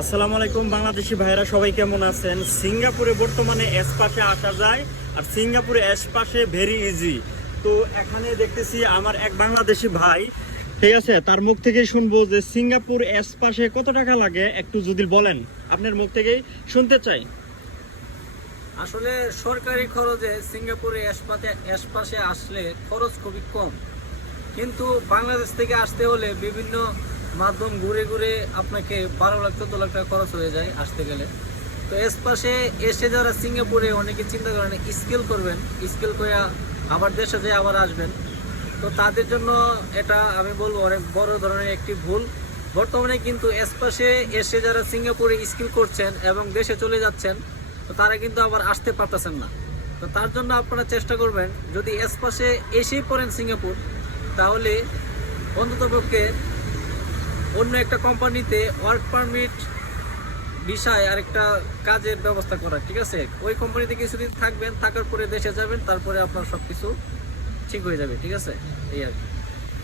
আসসালামু আলাইকুম বাংলাদেশি ভাইরা, সবাই কেমন আছেন? সিঙ্গাপুরে বর্তমানে এস পাশে আসা যায়, আর সিঙ্গাপুরে এস পাশে ভেরি ইজি। তো এখানে দেখতেছি আমার এক বাংলাদেশি ভাই, ঠিক আছে, তার মুখ থেকেই শুনবো যে সিঙ্গাপুর এস পাশে কত টাকা লাগে, একটু যদি বলেন, আপনার মুখ থেকেই শুনতে চাই। আসলে সরকারি খরচে সিঙ্গাপুরে এসপাশে আসলে খরচ খুবই কম, কিন্তু বাংলাদেশ থেকে আসতে হলে বিভিন্ন মাধ্যম ঘুরে ঘুরে আপনাকে 12 লাখ 14 লাখ টাকা খরচ হয়ে যায় আসতে গেলে। তো এসপাশে এসে যারা সিঙ্গাপুরে অনেকে চিন্তা করেন স্কিল করবেন, স্কিল করে আবার দেশে যেয়ে আবার আসবেন, তো তাদের জন্য এটা আমি বলবো অনেক বড় ধরনের একটি ভুল। বর্তমানে কিন্তু এসপাশে এসে যারা সিঙ্গাপুরে স্কিল করছেন এবং দেশে চলে যাচ্ছেন, তো তারা কিন্তু আবার আসতে পারতেছেন না। তো তার জন্য আপনারা চেষ্টা করবেন, যদি এসপাশে এসেই পড়েন সিঙ্গাপুর, তাহলে অন্ততপক্ষে অন্য একটা কোম্পানিতে ওয়ার্ক পারমিট ভিসায় আরেকটা কাজের ব্যবস্থা করা, ঠিক আছে? ওই কোম্পানিতে কিছুদিন থাকবেন, থাকার পরে দেশে যাবেন, তারপরে আপনার সব কিছু ঠিক হয়ে যাবে, ঠিক আছে? এই আর কি।